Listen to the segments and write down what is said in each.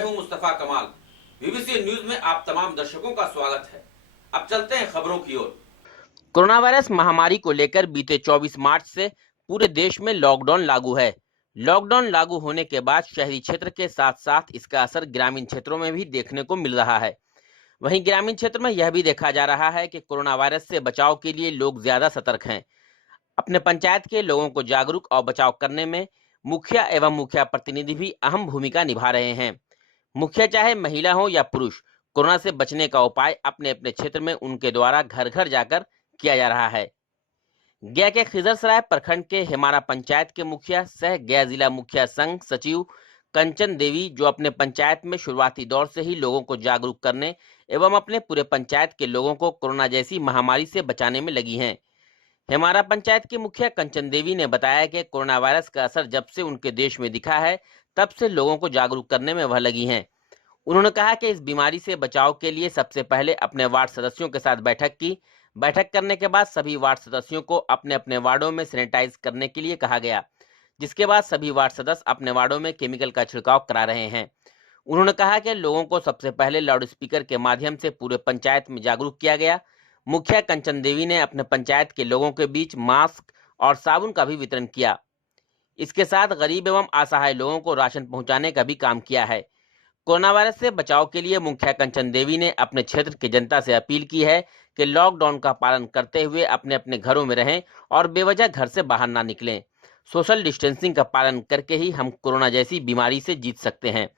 मैं हूं मुस्तफा कमाल। बीबीसी न्यूज में आप तमाम दर्शकों का स्वागत है। अब चलते हैं खबरों की ओर। कोरोना वायरस महामारी को लेकर बीते 24 मार्च से पूरे देश में लॉकडाउन लागू है। लॉकडाउन लागू होने के बाद शहरी क्षेत्र के साथ साथ इसका असर ग्रामीण क्षेत्रों में भी देखने को मिल रहा है। वहीं ग्रामीण क्षेत्र में यह भी देखा जा रहा है कि कोरोना वायरस से बचाव के लिए लोग ज्यादा सतर्क हैं। अपने पंचायत के लोगों को जागरूक और बचाव करने में मुखिया एवं मुखिया प्रतिनिधि भी अहम भूमिका निभा रहे हैं। मुखिया चाहे महिला हो या पुरुष, कोरोना से बचने का उपाय अपने अपने क्षेत्र में उनके द्वारा घर घर जाकर किया जा रहा है। गया के खिजरसराय प्रखंड के हिमारा पंचायत के मुखिया सह गया जिला मुखिया संघ सचिव कंचन देवी, जो अपने पंचायत में शुरुआती दौर से ही लोगों को जागरूक करने एवं अपने पूरे पंचायत के लोगों को कोरोना जैसी महामारी से बचाने में लगी हैं। हिमारा पंचायत की मुखिया कंचन देवी ने बताया कि कोरोना वायरस का असर जब से उनके देश में दिखा है, तब से लोगों को जागरूक करने में वह लगी हैं। उन्होंने कहा कि इस बीमारी से बचाव के लिए सबसे पहले अपने वार्ड सदस्यों के साथ बैठक की। बैठक करने के बाद सभी वार्ड सदस्यों को अपने अपने वार्डों में सैनिटाइज करने के लिए कहा गया, जिसके बाद सभी वार्ड सदस्य अपने वार्डों में केमिकल का छिड़काव करा रहे हैं। उन्होंने कहा कि लोगों को सबसे पहले लाउड स्पीकर के माध्यम से पूरे पंचायत में जागरूक किया गया। मुखिया कंचन देवी ने अपने पंचायत के लोगों के बीच मास्क और साबुन का भी वितरण किया। इसके साथ गरीब एवं असहाय लोगों को राशन पहुंचाने का भी काम किया है। कोरोना वायरस से बचाव के लिए मुखिया कंचन देवी ने अपने क्षेत्र की जनता से अपील की है कि लॉकडाउन का पालन करते हुए अपने अपने घरों में रहें और बेवजह घर से बाहर ना निकलें। सोशल डिस्टेंसिंग का पालन करके ही हम कोरोना जैसी बीमारी से जीत सकते हैं।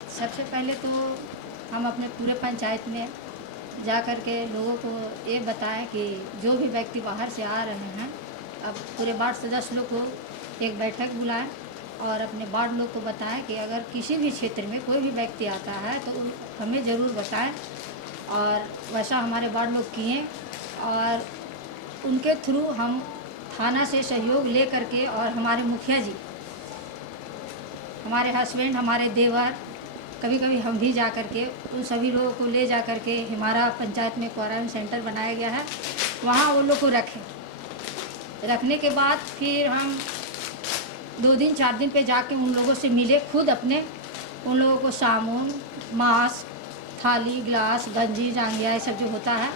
सबसे पहले तो हम अपने पूरे पंचायत में जा कर के लोगों को ये बताएं कि जो भी व्यक्ति बाहर से आ रहे हैं, अब पूरे वार्ड सदस्य लोग को एक बैठक बुलाएं और अपने वार्ड लोग को बताएं कि अगर किसी भी क्षेत्र में कोई भी व्यक्ति आता है तो हमें ज़रूर बताएं। और वैसा हमारे वार्ड लोग किए और उनके थ्रू हम थाना से सहयोग ले करके और हमारे मुखिया जी, हमारे हस्बैंड, हमारे देवर, कभी कभी हम भी जा कर के उन सभी लोगों को ले जा कर के हमारा पंचायत में क्वारंटाइन सेंटर बनाया गया है, वहाँ वो लोग को रखने के बाद फिर हम 2 दिन 4 दिन पे जाके उन लोगों से मिले, खुद अपने उन लोगों को साबुन, मास्क, थाली, गिलास, गंजी, जांघिया, ये सब जो होता है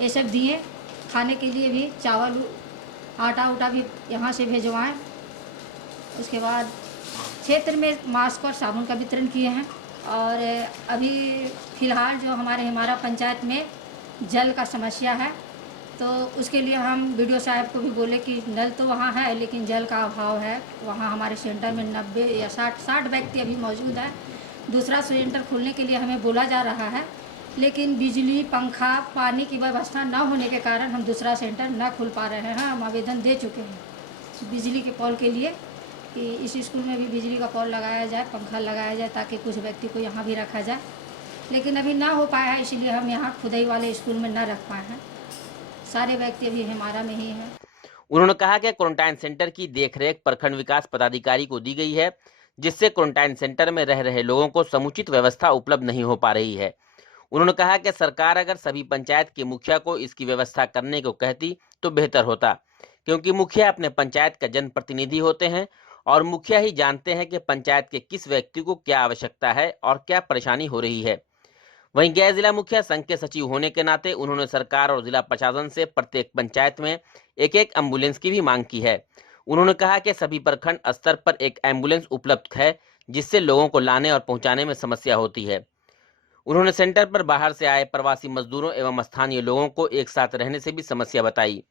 ये सब दिए। खाने के लिए भी चावल, आटा उटा भी यहाँ से भेजवाएं। उसके बाद क्षेत्र में मास्क और साबुन का वितरण किए हैं। और अभी फ़िलहाल जो हमारा पंचायत में जल का समस्या है, तो उसके लिए हम बीडीओ साहब को भी बोले कि नल तो वहाँ है लेकिन जल का अभाव है। वहाँ हमारे सेंटर में 90 या 60 व्यक्ति अभी मौजूद है। दूसरा सेंटर खोलने के लिए हमें बोला जा रहा है, लेकिन बिजली, पंखा, पानी की व्यवस्था न होने के कारण हम दूसरा सेंटर न खोल पा रहे हैं। हम आवेदन दे चुके हैं बिजली के पोल के लिए कि इस स्कूल में भी बिजली का पोल लगाया जाए, पंखा लगाया जाए, ताकि कुछ व्यक्ति को यहाँ भी रखा जाए, लेकिन अभी ना हो पाया है, इसलिए हम यहाँ खुदाई वाले स्कूल में ना रख पाए हैं। सारे व्यक्ति अभी हमारा में ही हैं। उन्होंने कहा कि क्वारंटाइन सेंटर की देखरेख प्रखंड विकास पदाधिकारी को दी गई है, जिससे क्वारंटाइन सेंटर में रह रहे लोगों को समुचित व्यवस्था उपलब्ध नहीं हो पा रही है। उन्होंने कहा कि सरकार अगर सभी पंचायत के मुखिया को इसकी व्यवस्था करने को कहती तो बेहतर होता, क्योंकि मुखिया अपने पंचायत का जनप्रतिनिधि होते हैं और मुखिया ही जानते हैं कि पंचायत के किस व्यक्ति को क्या आवश्यकता है और क्या परेशानी हो रही है। वहीं गया जिला मुखिया संघ के सचिव होने के नाते उन्होंने सरकार और जिला प्रशासन से प्रत्येक पंचायत में एक एम्बुलेंस की भी मांग की है। उन्होंने कहा कि सभी प्रखंड स्तर पर एक एम्बुलेंस उपलब्ध है, जिससे लोगों को लाने और पहुंचाने में समस्या होती है। उन्होंने सेंटर पर बाहर से आए प्रवासी मजदूरों एवं स्थानीय लोगों को एक साथ रहने से भी समस्या बताई।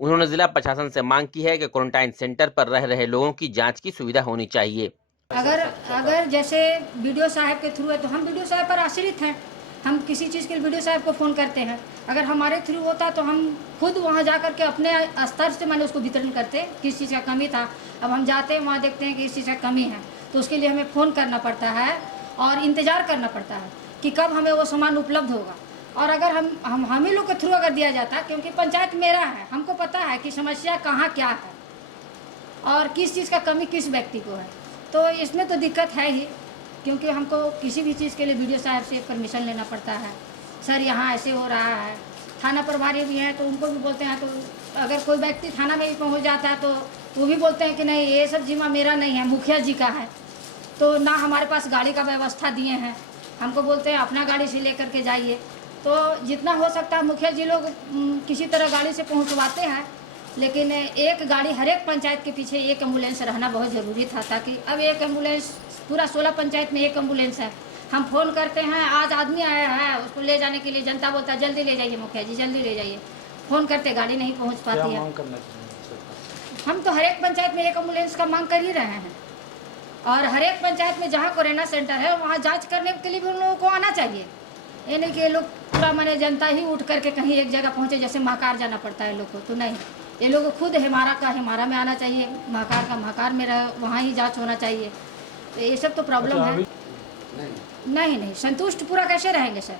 उन्होंने जिला प्रशासन से मांग की है कि क्वारंटाइन सेंटर पर रह रहे लोगों की जांच की सुविधा होनी चाहिए। अगर जैसे बीडीओ साहब के थ्रू है तो हम बीडीओ साहब पर आश्रित हैं। हम किसी चीज़ के लिए बीडीओ साहब को फ़ोन करते हैं। अगर हमारे थ्रू होता तो हम खुद वहाँ जा कर के अपने स्तर से मैंने उसको वितरण करते, किस चीज़ का कमी था। अब हम जाते हैं वहाँ देखते हैं कि इस चीज़ का कमी है, तो उसके लिए हमें फ़ोन करना पड़ता है और इंतज़ार करना पड़ता है कि कब हमें वो सामान उपलब्ध होगा। और अगर हम ही लोग के थ्रू अगर दिया जाता, क्योंकि पंचायत मेरा है, हमको पता है कि समस्या कहाँ क्या है और किस चीज़ का कमी किस व्यक्ति को है, तो इसमें तो दिक्कत है ही, क्योंकि हमको किसी भी चीज़ के लिए बीडीओ साहब से परमिशन लेना पड़ता है। सर यहाँ ऐसे हो रहा है। थाना प्रभारी भी हैं तो उनको भी बोलते हैं, तो अगर कोई व्यक्ति थाना में भी पहुँच जाता है तो वो भी बोलते हैं कि नहीं, ये सब जिम्मा मेरा नहीं है, मुखिया जी का है। तो ना हमारे पास गाड़ी का व्यवस्था दिए हैं, हमको बोलते हैं अपना गाड़ी से लेकर के जाइए। तो जितना हो सकता है मुखिया जी लोग किसी तरह गाड़ी से पहुंचवाते हैं, लेकिन एक गाड़ी हर एक पंचायत के पीछे एक एम्बुलेंस रहना बहुत ज़रूरी था, ताकि अब एक एम्बुलेंस पूरा 16 पंचायत में एक एम्बुलेंस है। हम फ़ोन करते हैं, आज आदमी आया है, उसको ले जाने के लिए जनता बोलता है जल्दी ले जाइए मुखिया जी, जल्दी ले जाइए। फ़ोन करते गाड़ी नहीं पहुँच पाती है। हम तो हर एक पंचायत में एक एम्बुलेंस का मांग कर ही रहे हैं, और हर एक पंचायत में जहाँ कोरोना सेंटर है वहाँ जांच करने के लिए भी उन लोगों को आना चाहिए। ये नहीं कि ये लोग पूरा मैंने जनता ही उठ करके कहीं एक जगह पहुँचे, जैसे महाकार जाना पड़ता है लोग को, तो नहीं, ये लोग खुद हिमारा का हिमारा में आना चाहिए, महाकार का महाकार में वहाँ ही जांच होना चाहिए। तो ये सब तो प्रॉब्लम है। नहीं, संतुष्ट पूरा कैसे रहेंगे सर?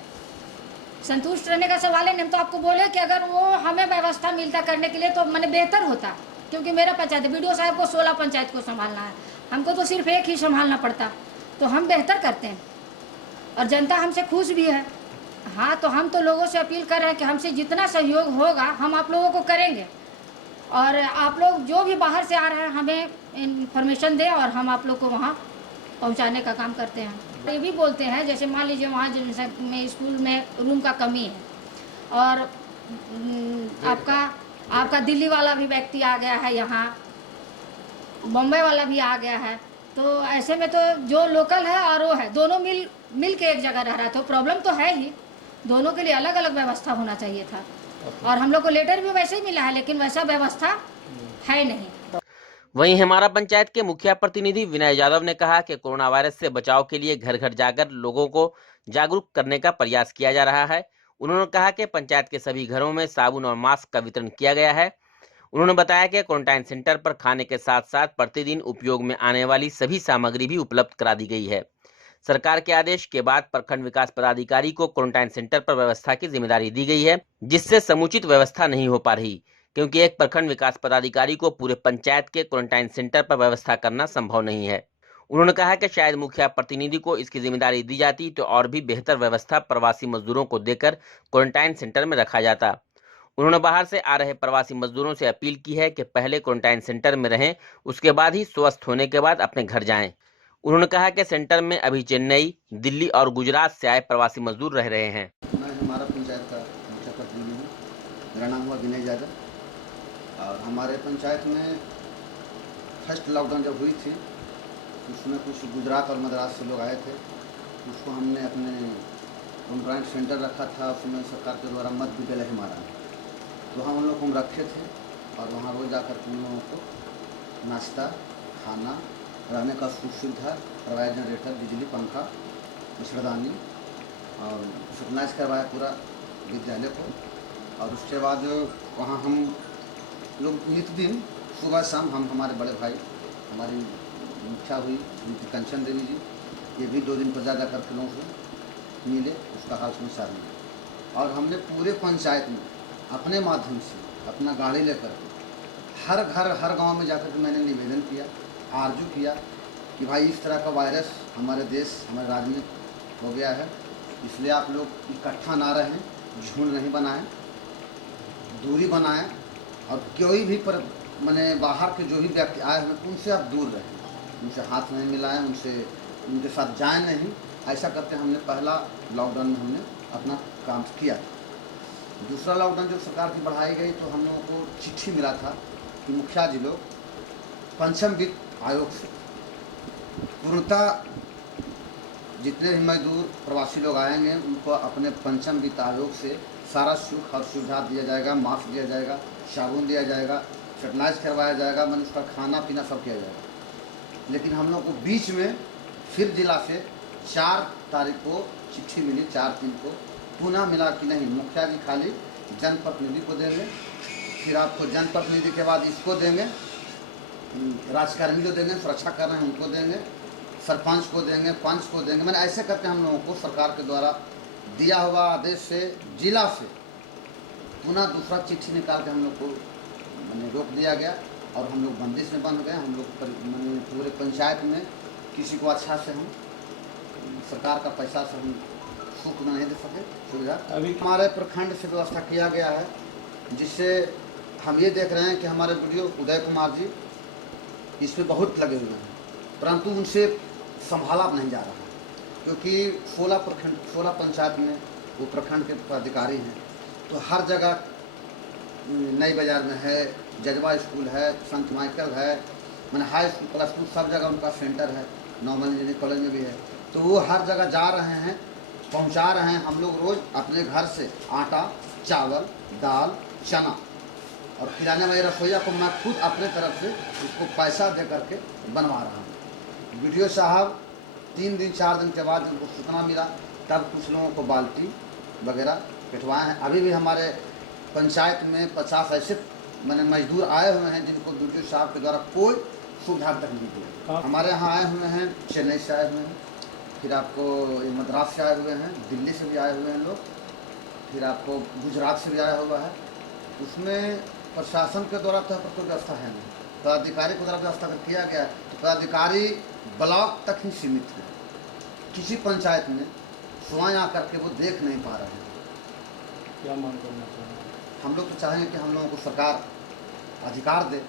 संतुष्ट रहने का सवाल है नहीं। तो आपको बोले कि अगर वो हमें व्यवस्था मिलता करने के लिए तो मैंने बेहतर होता, क्योंकि मेरा पंचायत बीडीओ साहब को 16 पंचायत को संभालना है, हमको तो सिर्फ एक ही संभालना पड़ता, तो हम बेहतर करते हैं और जनता हमसे खुश भी है। हाँ, तो हम तो लोगों से अपील कर रहे हैं कि हमसे जितना सहयोग होगा हम आप लोगों को करेंगे, और आप लोग जो भी बाहर से आ रहे हैं हमें इन्फॉर्मेशन दें और हम आप लोग को वहाँ पहुँचाने का काम करते हैं। ये भी बोलते हैं, जैसे मान लीजिए वहाँ में स्कूल में रूम का कमी है, और आपका दिल्ली वाला भी व्यक्ति आ गया है, यहाँ बम्बई वाला भी आ गया है, तो ऐसे में तो जो लोकल है और वो है दोनों मिल के एक जगह रह रहा है, तो प्रॉब्लम तो है ही। दोनों के लिए अलग अलग व्यवस्था होना चाहिए था, और हम लोग को लेटर भी वैसे ही मिला है, लेकिन वैसा व्यवस्था है नहीं। वहीं हमारा पंचायत के मुखिया प्रतिनिधि विनय यादव ने कहा कि कोरोना वायरस से बचाव के लिए घर घर जाकर लोगों को जागरूक करने का प्रयास किया जा रहा है। उन्होंने कहा कि पंचायत के सभी घरों में साबुन और मास्क का वितरण किया गया है। उन्होंने बताया कि क्वारंटाइन सेंटर पर खाने के साथ साथ प्रतिदिन उपयोग में आने वाली सभी सामग्री भी उपलब्ध करा दी गई है। सरकार के आदेश के बाद प्रखंड विकास पदाधिकारी को क्वारंटाइन सेंटर पर व्यवस्था की जिम्मेदारी दी गई है, जिससे समुचित व्यवस्था नहीं हो पा रही, क्योंकि एक प्रखंड विकास पदाधिकारी को पूरे पंचायत के क्वारंटाइन सेंटर पर व्यवस्था करना संभव नहीं है। उन्होंने कहा कि शायद मुखिया प्रतिनिधि को इसकी जिम्मेदारी दी जाती तो और भी बेहतर व्यवस्था प्रवासी मजदूरों को देकर क्वारंटाइन सेंटर में रखा जाता। उन्होंने बाहर से आ रहे प्रवासी मजदूरों से अपील की है कि पहले क्वारंटाइन सेंटर में रहें, उसके बाद ही स्वस्थ होने के बाद अपने घर जाएं। उन्होंने कहा कि सेंटर में अभी चेन्नई, दिल्ली और गुजरात से आए प्रवासी मजदूर रह रहे हैं। मैं हमारा पंचायत का मुखिया प्रतिनिधि हूँ, मेरा नाम हुआ विनय यादव। और हमारे पंचायत में फर्स्ट लॉकडाउन जब हुई थी, उसमें कुछ गुजरात और मद्रास से लोग आए थे, उसको हमने अपने क्वारंटाइन सेंटर रखा था। उसमें सरकार के द्वारा मध्य विद्यालय हमारा, तो हम लोग को रखे थे, और वहाँ रोज जाकर उन लोगों को नाश्ता, खाना, रहने का सुख सुविधा, प्रवाह जनरेटर, बिजली, पंखा, मच्छरदानी और सैनिटाइज करवाया पूरा विद्यालय को। और उसके बाद वहाँ हम लोग नित दिन सुबह शाम हम हमारे बड़े भाई, हमारी मुखिया हुई कंचन देवी जी, ये भी 2 दिन पर ज़्यादा करके लोगों से मिले, उसका हाल समाचार मिले। और हमने पूरे पंचायत में अपने माध्यम से अपना गाड़ी लेकर हर घर हर गांव में जाकर के मैंने निवेदन किया, आरजू किया कि भाई इस तरह का वायरस हमारे देश, हमारे राज्य में हो गया है, इसलिए आप लोग इकट्ठा ना रहें, झुंड नहीं बनाएं, दूरी बनाएं, और कोई भी पर मैंने बाहर के जो भी व्यक्ति आए हैं उनसे आप दूर रहें, उनसे हाथ नहीं मिलाएं, उनके साथ जाएं नहीं। ऐसा करते हमने पहला लॉकडाउन में हमने अपना काम किया। दूसरा लॉकडाउन जब सरकार की बढ़ाई गई तो हम लोगों को चिट्ठी मिला था कि मुखिया जी लोग पंचम वित्त आयोग से पूर्णतः जितने भी मजदूर प्रवासी लोग आएंगे उनको अपने पंचम वित्त आयोग से सारा सुख और सुविधा दिया जाएगा, मास्क दिया जाएगा, साबुन दिया जाएगा, सैनिटाइज करवाया जाएगा, मैंने उसका खाना पीना सब किया जाएगा। लेकिन हम लोग को बीच में फिर जिला से 4 तारीख को चिट्ठी मिली, 4/3 को पुनः मिला कि नहीं, मुखिया जी खाली जनप्रतिनिधि को देंगे, फिर आपको जनप्रतिनिधि के बाद इसको देंगे, राजकर्मी जो देंगे, सुरक्षा कर रहे हैं उनको देंगे, सरपंच को देंगे, पंच को देंगे। मैंने ऐसे करके हम लोगों को सरकार के द्वारा दिया हुआ आदेश से जिला से पुनः दूसरा चिट्ठी निकाल के हम लोग को मैंने रोक दिया गया, और हम लोग बंदिश में बंद गए। हम लोग मैंने पूरे पंचायत में किसी को अच्छा से हम सरकार का पैसा से हम सुख में नहीं दे सके सुविधा। अभी हमारे प्रखंड से व्यवस्था किया गया है, जिससे हम ये देख रहे हैं कि हमारे वीडियो उदय कुमार जी इस पर बहुत लगे हुए हैं, परंतु उनसे संभाला नहीं जा रहा है, क्योंकि 16 पंचायत में वो प्रखंड के पदाधिकारी हैं, तो हर जगह नई बाज़ार में है, जजवा स्कूल है, संत माइकल है, मैंने हाई स्कूल प्लस स्कूल सब जगह उनका सेंटर है, नॉर्मल इंजीनियरिंग कॉलेज में भी है, तो वो हर जगह जा रहे हैं, पहुंचा रहे हैं। हम लोग रोज़ अपने घर से आटा, चावल, दाल, चना और खिलाने वाली रसोईया को मैं खुद अपने तरफ से उसको पैसा दे करके बनवा रहा हूँ। वीडियो साहब 3 दिन 4 दिन के बाद उनको सूचना मिला, तब कुछ लोगों को बाल्टी वगैरह पिटवाए हैं। अभी भी हमारे पंचायत में 50 ऐसे मैंने मजदूर आए हुए हैं जिनको वीडियो साहब के द्वारा कोई सुविधा तक नहीं दी। हमारे यहाँ आए हुए हैं, चेन्नई से आए हुए हैं, फिर आपको मद्रास से आए हुए हैं, दिल्ली से भी आए हुए हैं लोग, फिर आपको गुजरात से भी आया हुआ है। उसमें प्रशासन के द्वारा तो कोई व्यवस्था है नहीं, पदाधिकारी के द्वारा व्यवस्था किया गया है, तो पदाधिकारी ब्लॉक तक ही सीमित है। किसी पंचायत में स्वयं आकर के वो देख नहीं पा रहे हैं। क्या मांग करना चाहिए? हम लोग तो चाहेंगे कि हम लोगों को सरकार अधिकार दे,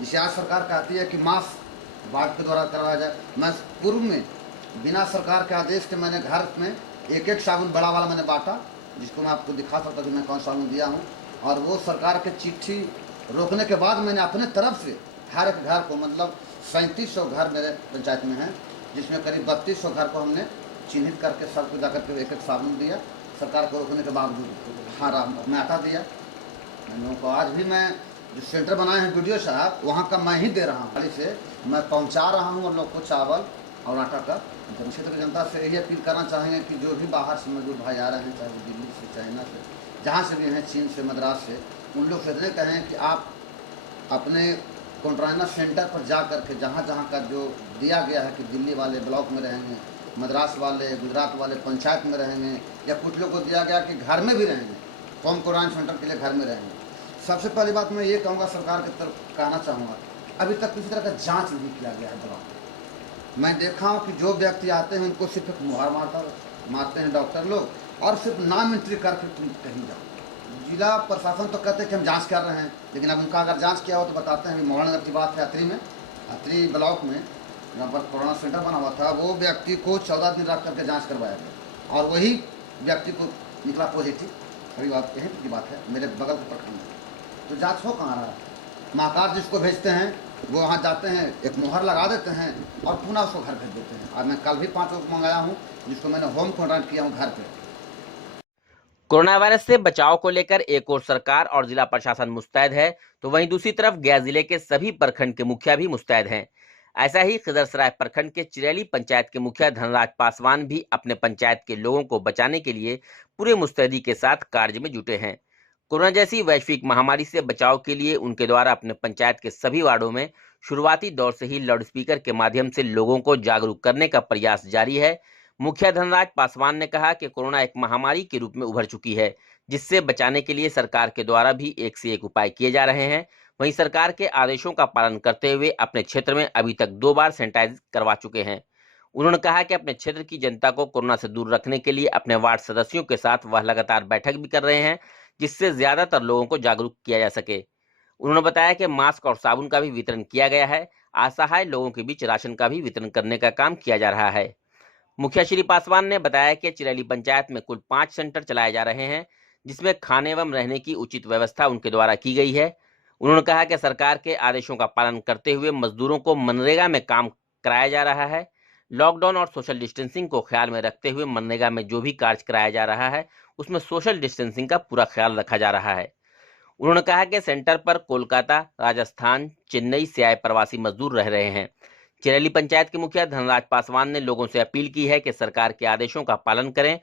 जिसे आज सरकार कहती है कि मास्क वार्ड के द्वारा करवाया जाए। मैं पूर्व में बिना सरकार के आदेश के मैंने घर में एक साबुन बड़ा वाला मैंने बांटा, जिसको मैं आपको दिखा सकता कि मैं कौन साबुन दिया हूँ, और वो सरकार के चिट्ठी रोकने के बाद मैंने अपने तरफ से हर एक घर को, मतलब 3700 घर मेरे पंचायत में हैं, जिसमें करीब 3200 घर को हमने चिन्हित करके सबको जाकर के एक साबुन दिया। सरकार को रोकने के बावजूद हाँ मैं आटा दिया इन लोगों को। आज भी मैं जो सेंटर बनाए हैं वीडियो साहब, वहाँ का मैं ही दे रहा हूँ, गाड़ी से मैं पहुँचा रहा हूँ और लोग को चावल और आटा का। क्षेत्र की जनता से यही अपील करना चाहेंगे कि जो भी बाहर से मजदूर भाई आ रहे हैं, चाहे वो दिल्ली से, चाइना से, जहाँ से भी हैं, चीन से, मद्रास से, उन लोग से इतने कहें कि आप अपने कंटेनर सेंटर पर जा कर के जहाँ जहाँ का जो दिया गया है कि दिल्ली वाले ब्लॉक में रहेंगे, मद्रास वाले, गुजरात वाले पंचायत में रहेंगे, या कुछ लोग को दिया गया कि घर में भी रहेंगे, होम क्वारंटाइन सेंटर के लिए घर में रहेंगे। सबसे पहली बात मैं ये कहूँगा, सरकार की तरफ कहना चाहूँगा, अभी तक किसी तरह का जांच नहीं किया गया है ब्लॉक में। मैं देखा हूँ कि जो व्यक्ति आते हैं उनको सिर्फ एक मुहर मारते हैं डॉक्टर लोग, और सिर्फ नाम एंट्री करके तुम कहीं जाओ। जिला प्रशासन तो कहते हैं कि हम जांच कर रहे हैं, लेकिन अब उनका अगर जांच किया हो तो बताते हैं। मोहनगर की बात है, अत्री ब्लॉक में जहाँ पर कोरोना सेंटर बना हुआ था, वो व्यक्ति को 14 दिन रख करके जांच करवाया गया, और वही व्यक्ति को निकला पॉजिटिव। अभी बात यही की बात है, मेरे बगल के प्रखंड में। तो जांच हो कहाँ रहा है? महाकार जिसको भेजते हैं वो वहाँ जाते हैं, एक मुहर लगा देते हैं और पुनः उसको घर भेज देते हैं। और मैं कल भी 5 लोग मंगाया हूँ, जिसको मैंने होम क्वारंटाइन किया हूँ घर पे। कोरोना वायरस से बचाव को लेकर एक ओर सरकार और जिला प्रशासन मुस्तैद है, तो वहीं दूसरी तरफ गया जिले के सभी प्रखंड के मुखिया भी मुस्तैद हैं। ऐसा ही खिजरसराय प्रखंड के चिरैली पंचायत के मुखिया धनराज पासवान भी अपने पंचायत के लोगों को बचाने के लिए पूरे मुस्तैदी के साथ कार्य में जुटे हैं। कोरोना जैसी वैश्विक महामारी से बचाव के लिए उनके द्वारा अपने पंचायत के सभी वार्डों में शुरुआती दौर से ही लाउडस्पीकर के माध्यम से लोगों को जागरूक करने का प्रयास जारी है। मुखिया धनराज पासवान ने कहा कि कोरोना एक महामारी के रूप में उभर चुकी है, जिससे बचाने के लिए सरकार के द्वारा भी एक से एक उपाय किए जा रहे हैं। वहीं सरकार के आदेशों का पालन करते हुए अपने क्षेत्र में अभी तक 2 बार सैनिटाइज करवा चुके हैं। उन्होंने कहा कि अपने क्षेत्र की जनता को कोरोना से दूर रखने के लिए अपने वार्ड सदस्यों के साथ वह लगातार बैठक भी कर रहे हैं, जिससे ज्यादातर लोगों को जागरूक किया जा सके। उन्होंने बताया कि मास्क और साबुन का भी वितरण किया गया है। असहाय लोगों के बीच राशन का भी वितरण करने का काम किया जा रहा है। मुखिया श्री पासवान ने बताया कि चिरैली पंचायत में कुल 5 सेंटर चलाए जा रहे हैं, जिसमें खाने एवं रहने की उचित व्यवस्था उनके द्वारा की गई है। उन्होंने कहा कि सरकार के आदेशों का पालन करते हुए मजदूरों को मनरेगा में काम कराया जा रहा है। लॉकडाउन और सोशल डिस्टेंसिंग को ख्याल में रखते हुए मनरेगा में जो भी कार्य कराया जा रहा है, उसमें सोशल डिस्टेंसिंग का पूरा ख्याल रखा जा रहा है। उन्होंने कहा कि सेंटर पर कोलकाता, राजस्थान, चेन्नई से आए प्रवासी मजदूर रह रहे हैं। चिरैली पंचायत के मुखिया धनराज पासवान ने लोगों से अपील की है कि सरकार के आदेशों का पालन करें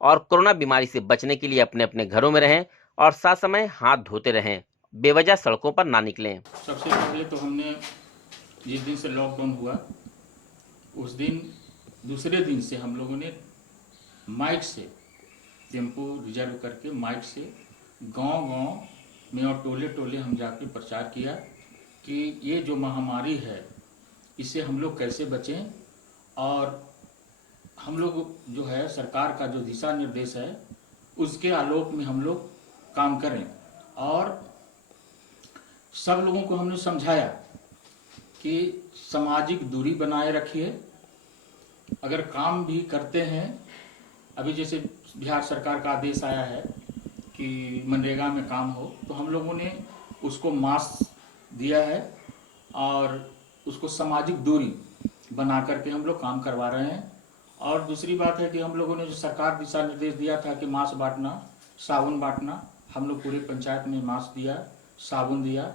और कोरोना बीमारी से बचने के लिए अपने अपने घरों में रहें और साथ समय हाथ धोते रहें, बेवजह सड़कों पर ना निकलें। सबसे पहले तो हमने जिस दिन से लॉकडाउन हुआ उस दिन दूसरे दिन से हम लोगों ने माइक से टेम्पो रिजर्व करके माइक से गांव-गांव में और टोले-टोले हम जाके प्रचार किया कि ये जो महामारी है इससे हम लोग कैसे बचें, और हम लोग जो है सरकार का जो दिशा निर्देश है उसके आलोक में हम लोग काम करें। और सब लोगों को हमने समझाया कि सामाजिक दूरी बनाए रखिए अगर काम भी करते हैं, अभी जैसे बिहार सरकार का आदेश आया है कि मनरेगा में काम हो, तो हम लोगों ने उसको मास्क दिया है और उसको सामाजिक दूरी बना करके हम लोग काम करवा रहे हैं। और दूसरी बात है कि हम लोगों ने जो सरकार दिशा निर्देश दिया था कि मास्क बांटना, साबुन बांटना, हम लोग पूरे पंचायत में मास्क दिया, साबुन दिया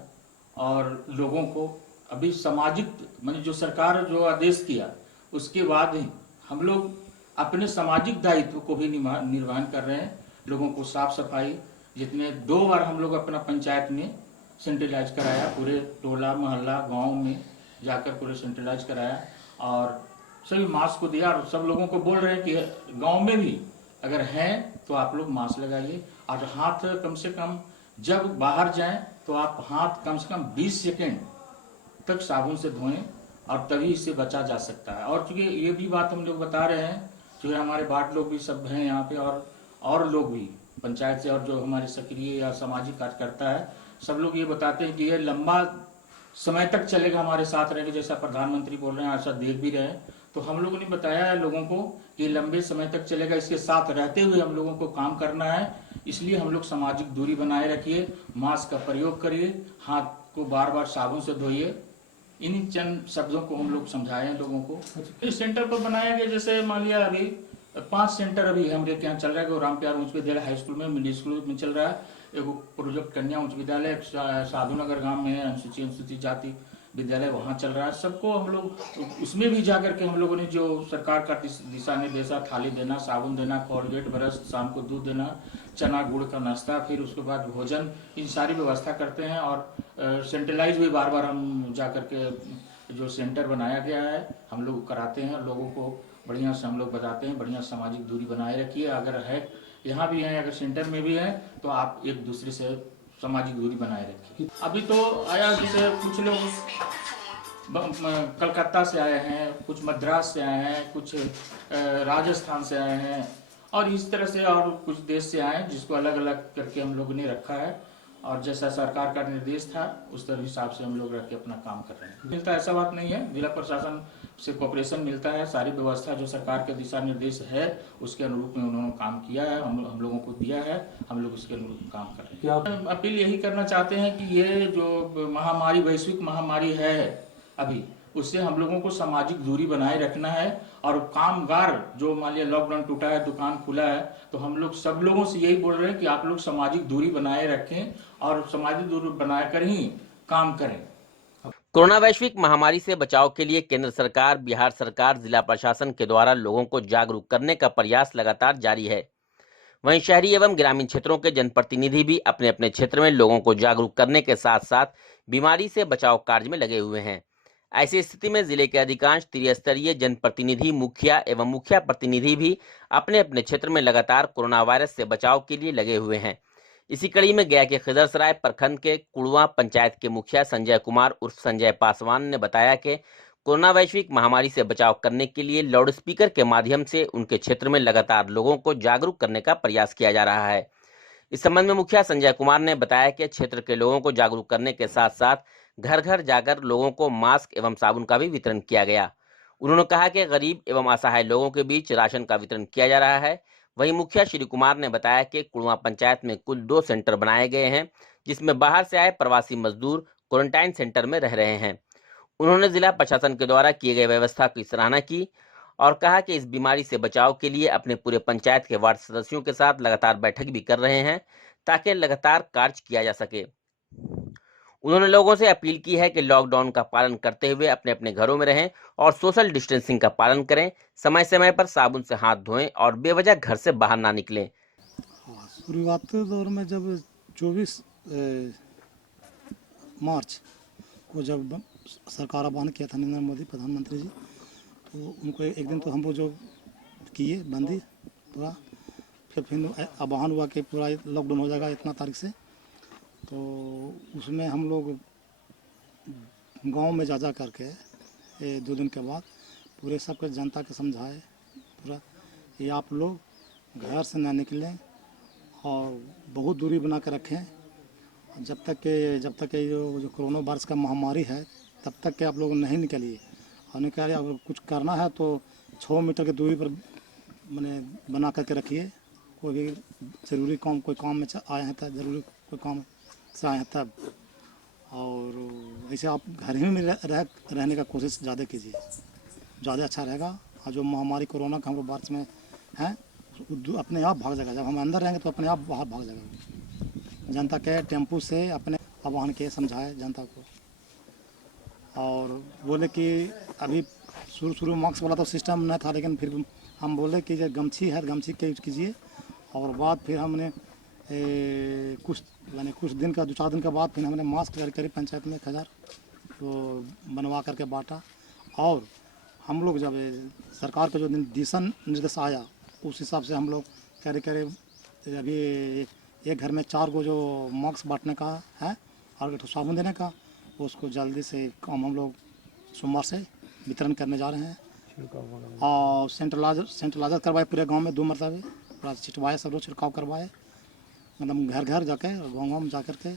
और लोगों को अभी सामाजिक माने जो सरकार जो आदेश किया उसके बाद ही हम लोग अपने सामाजिक दायित्व को भी निर्वहन कर रहे हैं। लोगों को साफ सफाई, जितने 2 बार हम लोग अपना पंचायत में सेंट्रलाइज कराया, पूरे टोला मोहल्ला गांव में जाकर पूरे सेंट्रलाइज कराया और सभी मास्क को दिया। और सब लोगों को बोल रहे हैं कि गांव में भी अगर हैं तो आप लोग मास्क लगाइए और हाथ कम से कम जब बाहर जाएं तो आप हाथ कम से कम 20 सेकेंड तक साबुन से धोएं और तभी इससे बचा जा सकता है। और चूंकि ये भी बात हम लोग बता रहे हैं, जो हमारे वार्ड लोग भी सब हैं यहाँ पे और लोग भी पंचायत से और जो हमारे सक्रिय या सामाजिक कार्यकर्ता है, सब लोग ये बताते हैं कि ये लंबा समय तक चलेगा, हमारे साथ रहेगा। जैसा प्रधानमंत्री बोल रहे हैं, ऐसा देख भी रहे हैं, तो हम लोगों ने बताया है लोगों को कि लंबे समय तक चलेगा। इसके साथ रहते हुए हम लोगों को काम करना है, इसलिए हम लोग सामाजिक दूरी बनाए रखिए, मास्क का प्रयोग करिए, हाथ को बार बार साबुन से धोइए। इन चंद शब्दों को हम लोग समझाए हैं लोगों को। इस सेंटर पर बनाया गया, जैसे मान लिया अभी 5 सेंटर अभी हमारे यहाँ चल रहा है। राम प्यार उच्च विद्यालय हाई स्कूल में, मिडिल स्कूल में चल रहा है, एक प्रोजेक्ट कन्या उच्च विद्यालय साधु नगर गाँव में है, अनुसूचित जाति विद्यालय वहाँ चल रहा है। सबको हम लोग उसमें भी जाकर के हम लोगों ने जो सरकार का दिशा निर्देश, थाली देना, साबुन देना, कोलगेट ब्रश, शाम को दूध देना, चना गुड़ का नाश्ता, फिर उसके बाद भोजन, इन सारी व्यवस्था करते हैं। और सेंट्रलाइज भी बार बार हम जा कर के जो सेंटर बनाया गया है हम लोग कराते हैं। लोगों को बढ़िया से हम लोग बताते हैं, बढ़िया सामाजिक दूरी बनाए रखिए। अगर है यहाँ भी है, अगर सेंटर में भी है, तो आप एक दूसरे से सामाजिक दूरी बनाए रखिए। अभी तो आया जैसे कुछ लोग कलकत्ता से आए हैं, कुछ मद्रास से आए हैं, कुछ राजस्थान से आए हैं और इस तरह से और कुछ देश से आए हैं, जिसको अलग अलग करके हम लोगों ने रखा है। और जैसा सरकार का निर्देश था उस तरह हिसाब से हम लोग रख के अपना काम कर रहे हैं। मिलता ऐसा बात नहीं है, जिला प्रशासन से कोऑपरेशन मिलता है। सारी व्यवस्था जो सरकार के दिशा निर्देश है उसके अनुरूप में उन्होंने काम किया है, हम लोगों को दिया है, हम लोग उसके अनुरूप काम कर रहे हैं। अपील यही करना चाहते हैं कि ये जो महामारी, वैश्विक महामारी है अभी, उससे हम लोगों को सामाजिक दूरी बनाए रखना है। और कामगार जो मान लिया लॉकडाउन टूटा है, दुकान खुला है, तो हम लोग सब लोगों से यही बोल रहे हैं कि आप लोग सामाजिक दूरी बनाए रखें और सामाजिक दूरी बनाकर ही काम करें। कोरोना वैश्विक महामारी से बचाव के लिए केंद्र सरकार, बिहार सरकार, जिला प्रशासन के द्वारा लोगों को जागरूक करने का प्रयास लगातार जारी है। वहीं शहरी एवं ग्रामीण क्षेत्रों के जनप्रतिनिधि भी अपने अपने क्षेत्र में लोगों को जागरूक करने के साथ साथ बीमारी से बचाव कार्य में लगे हुए हैं। ऐसी स्थिति में जिले के अधिकांश त्रिस्तरीय जनप्रतिनिधि, मुखिया एवं मुखिया प्रतिनिधि भी अपने अपने क्षेत्र में लगातार कोरोना वायरस से बचाव के लिए लगे हुए हैं। इसी कड़ी में गया के खिदरसराय प्रखंड के कुड़वा पंचायत के मुखिया संजय कुमार उर्फ संजय पासवान ने बताया कि कोरोना वैश्विक महामारी से बचाव करने के लिए लाउड स्पीकर के माध्यम से उनके क्षेत्र में लगातार लोगों को जागरूक करने का प्रयास किया जा रहा है। इस संबंध में मुखिया संजय कुमार ने बताया कि क्षेत्र के लोगों को जागरूक करने के साथ साथ घर घर जाकर लोगों को मास्क एवं साबुन का भी वितरण किया गया। उन्होंने कहा कि गरीब एवं असहाय लोगों के बीच राशन का वितरण किया जा रहा है। वहीं मुखिया श्री कुमार ने बताया कि कुड़वा पंचायत में कुल 2 सेंटर बनाए गए हैं, जिसमें बाहर से आए प्रवासी मजदूर क्वारंटाइन सेंटर में रह रहे हैं। उन्होंने जिला प्रशासन के द्वारा किए गए व्यवस्था की सराहना की और कहा कि इस बीमारी से बचाव के लिए अपने पूरे पंचायत के वार्ड सदस्यों के साथ लगातार बैठक भी कर रहे हैं ताकि लगातार कार्य किया जा सके। उन्होंने लोगों से अपील की है कि लॉकडाउन का पालन करते हुए अपने अपने घरों में रहें और सोशल डिस्टेंसिंग का पालन करें, समय समय पर साबुन से हाथ धोएं और बेवजह घर से बाहर ना निकलें। शुरुआती दौर में जब 24 मार्च को जब सरकार बंद किया था नरेंद्र मोदी प्रधानमंत्री जी, तो उनको एक दिन तो हम वो जो किए बंदी पूरा, फिर आह्वान हुआ कि पूरा लॉकडाउन हो जाएगा इतना तारीख से। तो उसमें हम लोग गांव में जा करके 2 दिन के बाद पूरे सबके जनता के समझाए पूरा कि आप लोग घर से ना निकलें और बहुत दूरी बना कर रखें। जब तक के जो कोरोना वायरस का महामारी है तब तक के आप लोग नहीं निकलिए, और निकालिए। अगर कुछ करना है तो 6 मीटर की दूरी पर मैंने बना करके रखिए। कोई भी ज़रूरी काम, कोई काम में आए हैं तब, ज़रूरी कोई काम से आए हैं तब। और ऐसे आप घर ही में रहने का कोशिश ज़्यादा कीजिए, ज़्यादा अच्छा रहेगा। और जो महामारी कोरोना का हम लोग भारत में है, अपने आप भाग जाएगा। जब हम अंदर रहेंगे तो अपने आप बाहर भाग जाएगा। जनता के टेम्पू से अपने आह्वान के समझाए जनता को, और बोले कि अभी शुरू में मास्क वाला तो सिस्टम नहीं था, लेकिन फिर हम बोले कि जो गमछी है, गमछी का यूज कीजिए। और बाद फिर हमने कुछ दिन का 2-4 दिन के बाद फिर हमने मास्क करीब पंचायत में 1000 तो बनवा करके बांटा। और हम लोग जब सरकार का जो दिशा निर्देश आया, उस हिसाब से हम लोग करीब अभी एक घर में 4 गो जो मास्क बांटने का है और एक साबुन देने का, उसको जल्दी से काम हम लोग सोमवार से वितरण करने जा रहे हैं। और सेंट्रलाइजर करवाए पूरे गांव में 2 मरतबे, पूरा छिटवाए, सब लोग छिड़काव करवाए, मतलब घर घर जाके गाँव में जा कर के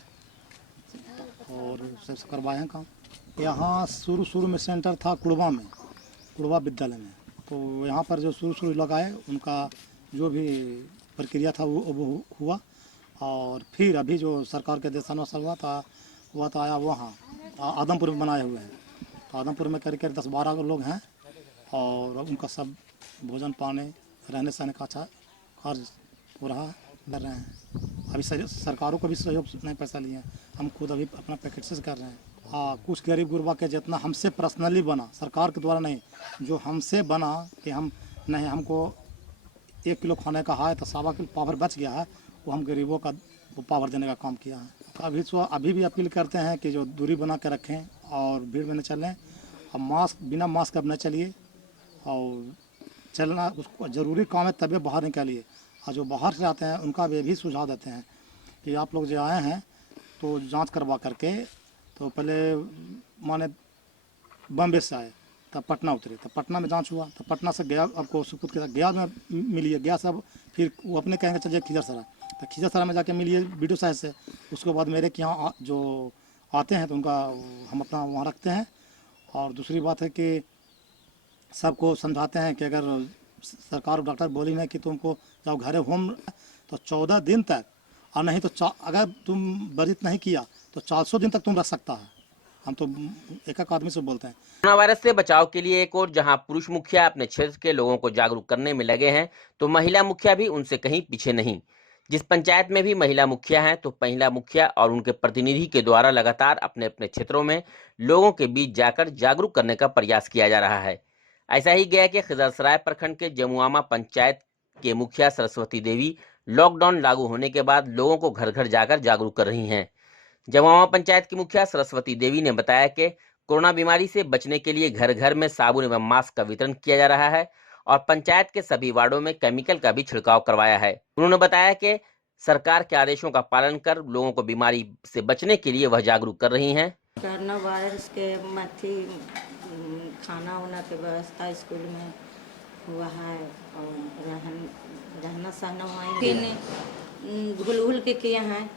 और सब करवाए हैं काम। यहाँ शुरू में सेंटर था कुड़वा विद्यालय में, तो यहाँ पर जो शुरू लगाए उनका जो भी प्रक्रिया था वो हुआ। और फिर अभी जो सरकार के दिशानुसार हुआ था आया वहाँ आदमपुर में बनाए हुए हैं। तो आदमपुर में करीब 10-12 लोग हैं, और उनका सब भोजन पानी रहने सहने का अच्छा कार्य हो रहा कर रहे हैं। अभी सरकारों को भी सहयोग नहीं पैसा लिए, हम खुद अभी अपना पैकेट से कर रहे हैं। हाँ, कुछ गरीब गुरबा के जितना हमसे पर्सनली बना, सरकार के द्वारा नहीं, जो हमसे बना कि हम नहीं, हमको 1 किलो खाने का है तो 1.25 किलो पावर बच गया है, वो हम गरीबों का वो पावर देने का काम किया है। अभी भी अपील करते हैं कि जो दूरी बना के रखें और भीड़ में न चलें, और बिना मास्क अब न चलिए, और चलना उसको ज़रूरी काम है तभी बाहर निकलिए। और जो बाहर से आते हैं उनका भी सुझाव देते हैं कि आप लोग जो आए हैं तो जांच करवा करके, तो पहले माने बम्बे से आए तब पटना उतरे, तब पटना में जांच हुआ, तब पटना से गया आपको सुपुत के साथ गया में मिलिए, गया सब फिर वो अपने कहेंगे चलिए खिजरसराय, तो खिजरसराय में जाके मिलिए वीडियो साइज से। उसके बाद मेरे के यहाँ जो आते हैं तो उनका हम अपना वहाँ रखते हैं। और दूसरी बात है कि सबको समझाते हैं कि अगर सरकार डॉक्टर बोली ना कि तुमको जब घर होम तो 14 दिन तक, और नहीं तो अगर तुम वर्जित नहीं किया तो 400 दिन तक तुम रख सकता है। हम तो एक आदमी से बोलते हैं। कोरोना वायरस से बचाव के लिए एक और जहां पुरुष मुखिया अपने क्षेत्र के लोगों को जागरूक करने में लगे हैं, तो महिला मुखिया भी उनसे कहीं पीछे नहीं। जिस पंचायत में भी महिला मुखिया हैं, तो महिला मुखिया और उनके प्रतिनिधि के द्वारा लगातार अपने अपने क्षेत्रों में लोगों के बीच जाकर जागरूक करने का प्रयास किया जा रहा है। ऐसा ही गया कि खिजरसराय प्रखंड के जमुआमा पंचायत के मुखिया सरस्वती देवी लॉकडाउन लागू होने के बाद लोगों को घर घर जाकर जागरूक कर रही हैं। जमुआमा पंचायत की मुखिया सरस्वती देवी ने बताया कि कोरोना बीमारी से बचने के लिए घर घर में साबुन एवं मास्क का वितरण किया जा रहा है, और पंचायत के सभी वार्डों में केमिकल का भी छिड़काव करवाया है। उन्होंने बताया कि सरकार के आदेशों का पालन कर लोगों को बीमारी से बचने के लिए वह जागरूक कर रही हैं। कोरोना वायरस के मथी खाना वाना के व्यवस्था स्कूल में हुआ है, और रहना सहना हुआ, लेकिन घुल के किए हैं।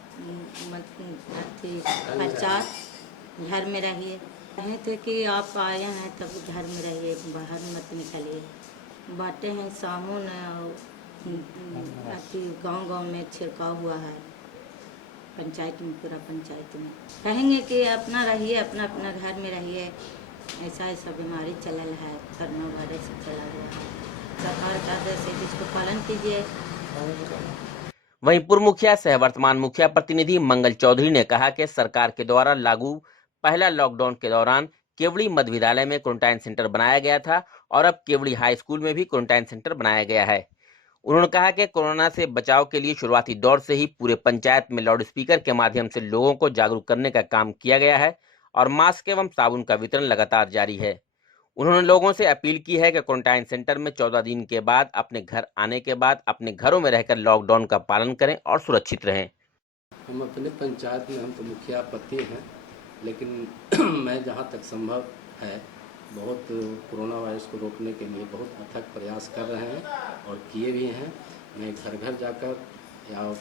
प्रचार घर में रहिए, कहे थे कि आप आए हैं तब घर में रहिए, बाहर मत निकलिए। बांटे हैं साबुन, गांव में छिड़काव हुआ है पंचायत में, पूरा पंचायत में। कहेंगे कि अपना रहिए, अपना अपना घर में रहिए। ऐसा बीमारी चलल है, कोरोना वायरस चला हुआ है। सरकार का आदेश है, जिसको पालन कीजिए। वहीं पूर्व मुखिया सह वर्तमान मुखिया प्रतिनिधि मंगल चौधरी ने कहा कि सरकार के द्वारा लागू पहला लॉकडाउन के दौरान केवड़ी मध्य विद्यालय में क्वारंटाइन सेंटर बनाया गया था, और अब केवड़ी हाई स्कूल में भी क्वारंटाइन सेंटर बनाया गया है। उन्होंने कहा कि कोरोना से बचाव के लिए शुरुआती दौर से ही पूरे पंचायत में लाउड स्पीकर के माध्यम से लोगों को जागरूक करने का काम किया गया है, और मास्क एवं साबुन का वितरण लगातार जारी है। उन्होंने लोगों से अपील की है कि क्वारंटाइन सेंटर में 14 दिन के बाद अपने घर आने के बाद अपने घरों में रहकर लॉकडाउन का पालन करें और सुरक्षित रहें। हम अपने पंचायत में, हम तो मुखिया पति हैं, लेकिन मैं जहाँ तक संभव है बहुत कोरोना वायरस को रोकने के लिए बहुत अथक प्रयास कर रहे हैं और किए भी हैं। मैं घर घर जाकर या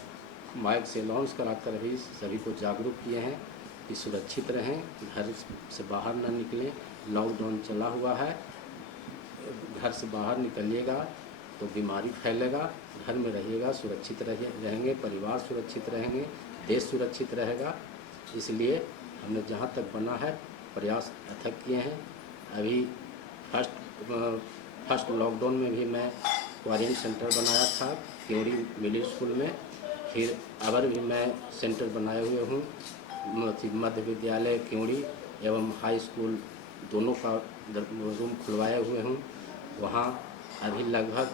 माइक से अनाउंस कराकर भी सभी को जागरूक किए हैं कि सुरक्षित रहें, घर से बाहर न निकलें, लॉकडाउन चला हुआ है, घर से बाहर निकलिएगा तो बीमारी फैलेगा। घर में रहिएगा, सुरक्षित रहेंगे, परिवार सुरक्षित रहेंगे, देश सुरक्षित रहेगा। इसलिए हमने जहाँ तक बना है प्रयास अथक किए हैं। अभी फर्स्ट लॉकडाउन में भी मैं क्वारंटाइन सेंटर बनाया था क्योरी मिडिल स्कूल में। फिर अबर भी मैं सेंटर बनाए हुए हूँ मध्य विद्यालय क्योरी एवं हाई स्कूल दोनों का रूम खुलवाए हुए हूँ। वहाँ अभी लगभग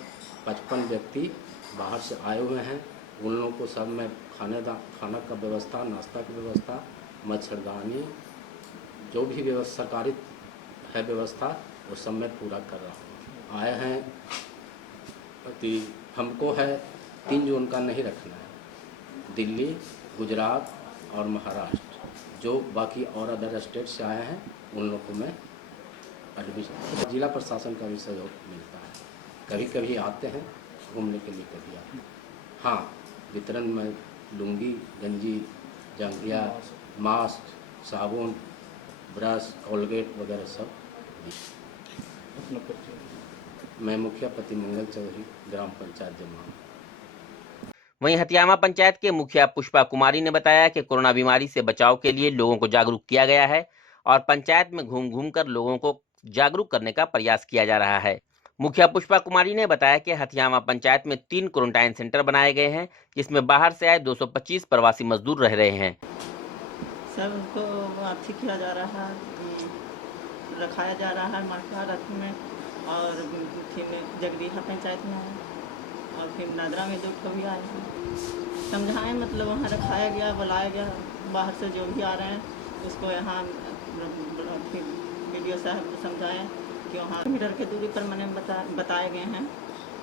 55 व्यक्ति बाहर से आए हुए हैं। उन लोगों को सब मैं खाना का व्यवस्था, नाश्ता की व्यवस्था, मच्छरदानी, जो भी व्यवस्था सरकारी है व्यवस्था वो सब मैं पूरा कर रहा हूँ। आए हैं कि हमको है 3 जोन का नहीं रखना है, दिल्ली, गुजरात और महाराष्ट्र। जो बाकी और अदर स्टेट से आए हैं उन लोगों को मैं एडमिशन, जिला प्रशासन का भी सहयोग मिलता है। कभी कभी आते हैं घूमने के लिए, कभी आते हैं। हाँ, वितरण में लुंगी, गंजी, जंघिया, मास्क, साबुन, ब्रश, कोलगेट वगैरह सब। मैं मुखिया पति मंगल चौधरी, ग्राम पंचायत जमा। वहीं हथियामा पंचायत के मुखिया पुष्पा कुमारी ने बताया कि कोरोना बीमारी से बचाव के लिए लोगों को जागरूक किया गया है और पंचायत में घूम घूम कर लोगों को जागरूक करने का प्रयास किया जा रहा है। मुखिया पुष्पा कुमारी ने बताया कि हथियामा पंचायत में 3 क्वारंटाइन सेंटर बनाए गए हैं, जिसमें बाहर से आए 225 प्रवासी मजदूर रह रहे हैं। सबको अथी किया जा रहा है, रखाया जा रहा है मरका रथ में, और फिर जगदीहा पंचायत में है और फिर नादरा में 2 ठो भी आए हैं। समझाएं, मतलब वहाँ रखाया गया, बुलाया गया बाहर से जो भी आ रहे हैं उसको यहाँ वीडियो साहब को समझाएं कि वहाँ 1 मीटर की दूरी पर मैंने बताए गए हैं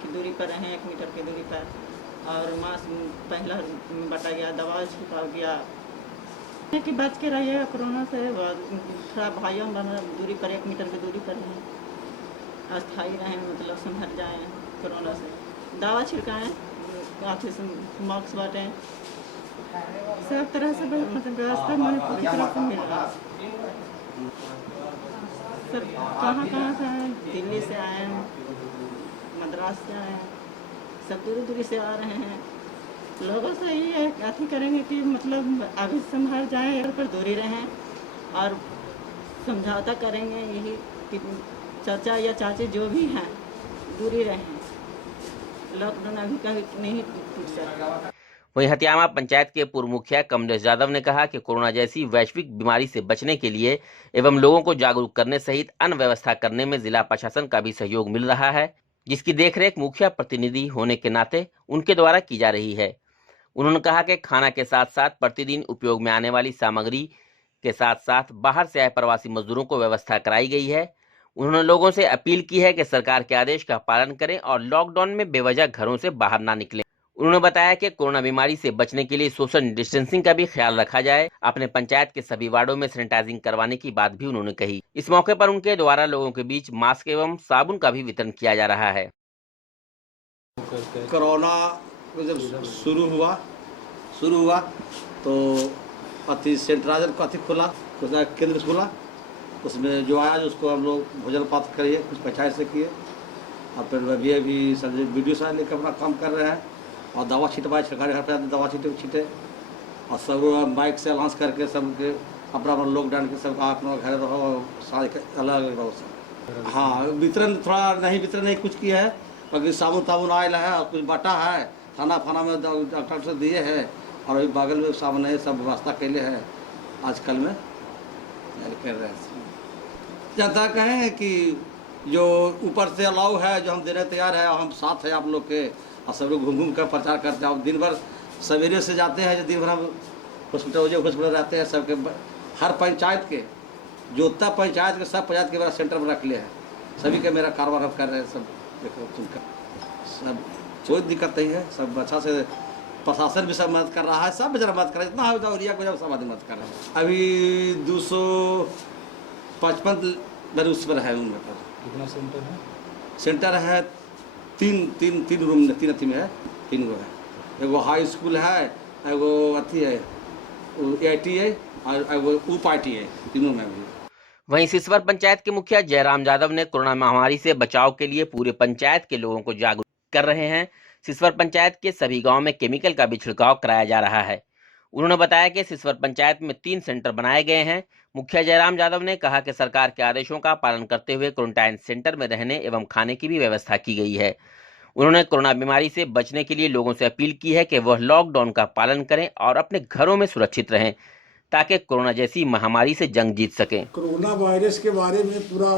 कि दूरी पर रहें 1 मीटर की दूरी पर, और मास्क पहला बताया गया, दवा छिड़काव गया कि बच के रहिएगा कोरोना से। थोड़ा भाइयों दूरी पर 1 मीटर की दूरी पर रहें, अस्थायी रहें, मतलब संभल जाएँ कोरोना से। दवा छिड़काएँ, काफ़ी मास्क बाँटें, सब तरह से मतलब व्यवस्था मैंने पूरी तरह से मिल रहा है। सब कहाँ से आए, दिल्ली से आए हैं, मद्रास से आए हैं, सब दूरी से आ रहे हैं। लोगों से ये अथी करेंगे कि मतलब अभी संभल जाएँ, घर पर दूरी रहें और समझौता करेंगे यही कि चाचा या चाची जो भी हैं दूरी रहें। लॉकडाउन अभी कभी नहीं टूट सकता। वहीं हथियामा पंचायत के पूर्व मुखिया कमलेश यादव ने कहा कि कोरोना जैसी वैश्विक बीमारी से बचने के लिए एवं लोगों को जागरूक करने सहित अन्य व्यवस्था करने में जिला प्रशासन का भी सहयोग मिल रहा है, जिसकी देखरेख मुखिया प्रतिनिधि होने के नाते उनके द्वारा की जा रही है। उन्होंने कहा कि खाना के साथ साथ प्रतिदिन उपयोग में आने वाली सामग्री के साथ साथ बाहर से आए प्रवासी मजदूरों को व्यवस्था कराई गई है। उन्होंने लोगों से अपील की है कि सरकार के आदेश का पालन करें और लॉकडाउन में बेवजह घरों से बाहर ना निकलें। उन्होंने बताया कि कोरोना बीमारी से बचने के लिए सोशल डिस्टेंसिंग का भी ख्याल रखा जाए। अपने पंचायत के सभी वार्डों में सैनिटाइजिंग करवाने की बात भी उन्होंने कही। इस मौके पर उनके द्वारा लोगों के बीच मास्क एवं साबुन का भी वितरण किया जा रहा है। कोरोना जब शुरू हुआ तो अति सेंट्राइजर का अति खुला, केंद्र खुला, उसमें जो आया उसको हम लोग भोजन पात्र करिए, कुछ पंचायत से किए और फिर अभी वीडियो साहब लेकर अपना काम कर रहे हैं और दवा छिटवाए, सरकारी घर पर दवा छीटे और सब बाइक से अनाउंस करके सबके अपना लॉकडाउन के सब अपना घर रहो, अलग रहो सब। हाँ, वितरण थोड़ा नहीं, वितरण नहीं कुछ किया है, बाकी साबुन आयल है और कुछ बांटा है, खाना में डॉक्टर से दिए हैं और अभी बगल में सामने है, सब व्यवस्था के लिए है आजकल में कर रहे हैं। जनता कहें कि जो ऊपर से अलाउ है, जो हम देने तैयार है, हम साथ हैं आप लोग के, और सब लोग घूम कर प्रचार करते हैं। दिन भर सवेरे से जाते हैं, जो दिन भर हम हॉस्पिटल रहते हैं। सबके हर पंचायत के जो उत्तर पंचायत के सब पंचायत के मेरा सेंटर में रख लिया है, सभी के मेरा कारोबार कर रहे हैं। सब देखो सब कोई दिक्कत नहीं है, सब अच्छा से प्रशासन भी सब मदद कर रहा है, सब बेचारा मदद कर रहा है, इतना होता एरिया को जब सब आदमी मदद कर रहे हैं। अभी 255 बरूस पर है उनमें। कितना सेंटर है? सेंटर है तीन रूम में, 3 अथी में है, 3 गो है। एगो हाई स्कूल है, एगो अथी है AIT है और एगो UPIT है, तीनों में भी। वहीं सिसवर पंचायत के मुखिया जयराम यादव ने कोरोना महामारी से बचाव के लिए पूरे पंचायत के लोगों को जागरूक कर रहे हैं। सिसवर पंचायत के सभी गांव में केमिकल का भी छिड़काव कराया जा रहा है। उन्होंने बताया कि सिसवर पंचायत में 3 सेंटर बनाए गए हैं। मुखिया जयराम यादव ने कहा कि सरकार के आदेशों का पालन करते हुए क्वारंटाइन सेंटर में रहने एवं खाने की भी व्यवस्था की गई है। उन्होंने कोरोना बीमारी से बचने के लिए लोगों से अपील की है कि वह लॉकडाउन का पालन करें और अपने घरों में सुरक्षित रहें ताकि कोरोना जैसी महामारी से जंग जीत सकें। कोरोना वायरस के बारे में पूरा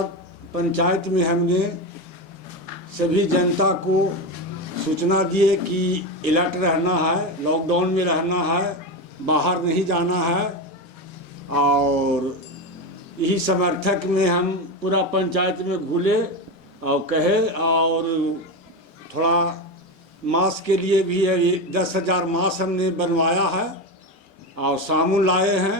पंचायत में हमने सभी जनता को सूचना दी है कि अलर्ट रहना है, लॉकडाउन में रहना है, बाहर नहीं जाना है। और यही समर्थक में हम पूरा पंचायत में घूले और कहे, और थोड़ा मास्क के लिए भी 10,000 मास्क हमने बनवाया है और साबुन लाए हैं।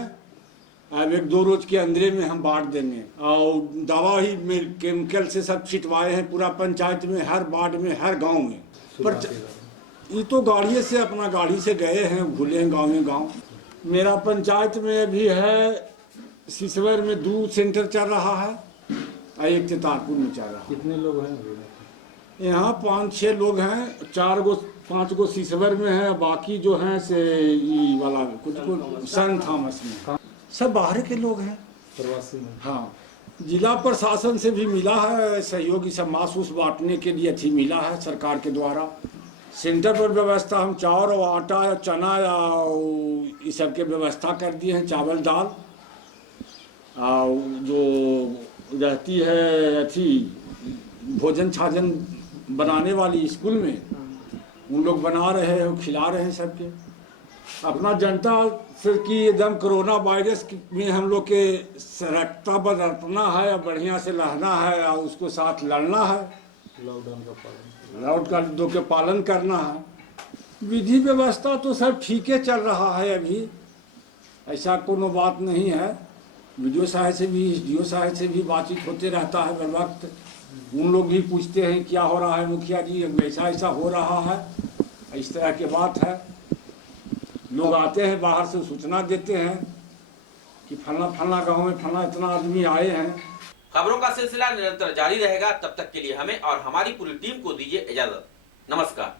अब 1-2 रोज के अंदर में हम बांट देंगे। और दवा ही में केमिकल से सब छिटवाए हैं पूरा पंचायत में, हर वार्ड में, हर गांव में। पर ये तो गाड़ी से अपना गाड़ी से गए हैं, घूले हैं गाँव में गाँव। मेरा पंचायत में अभी है सिसवर में 2 सेंटर चल रहा है और 1 चितारपुर में चल रहा है। कितने लोग हैं यहाँ? 5-6 लोग हैं, 5 गो सिसवर में है, बाकी जो हैं से ये वाला कुछ सन थॉमस में, सब बाहर के लोग हैं, प्रवासी में। हाँ, जिला प्रशासन से भी मिला है सहयोगी, सब मांस उस बांटने के लिए अच्छी मिला है सरकार के द्वारा। सेंटर पर व्यवस्था हम चावल और आटा या चना या इस सब के व्यवस्था कर दिए हैं, चावल दाल। और जो रहती है अच्छी भोजन छाजन बनाने वाली स्कूल में, उन लोग बना रहे हैं, खिला रहे हैं सबके। अपना जनता से कि एकदम कोरोना वायरस में हम लोग के सतर्कता बरतना है और बढ़िया से रहना है और उसको साथ लड़ना है। लॉकडाउन के पालन करना है। विधि व्यवस्था तो सब ठीक है चल रहा है, अभी ऐसा कोनो बात नहीं है। वीडियो साहब से भी, एसडीओ साहब से भी बातचीत होते रहता है हर वक्त। उन लोग भी पूछते हैं क्या हो रहा है मुखिया जी, ऐसा ऐसा हो रहा है, इस तरह की बात है। लोग आते हैं बाहर से सूचना देते हैं कि फलना गांव में फलना इतना आदमी आए हैं। खबरों का सिलसिला निरंतर जारी रहेगा। तब तक के लिए हमें और हमारी पूरी टीम को दीजिए इजाजत। नमस्कार।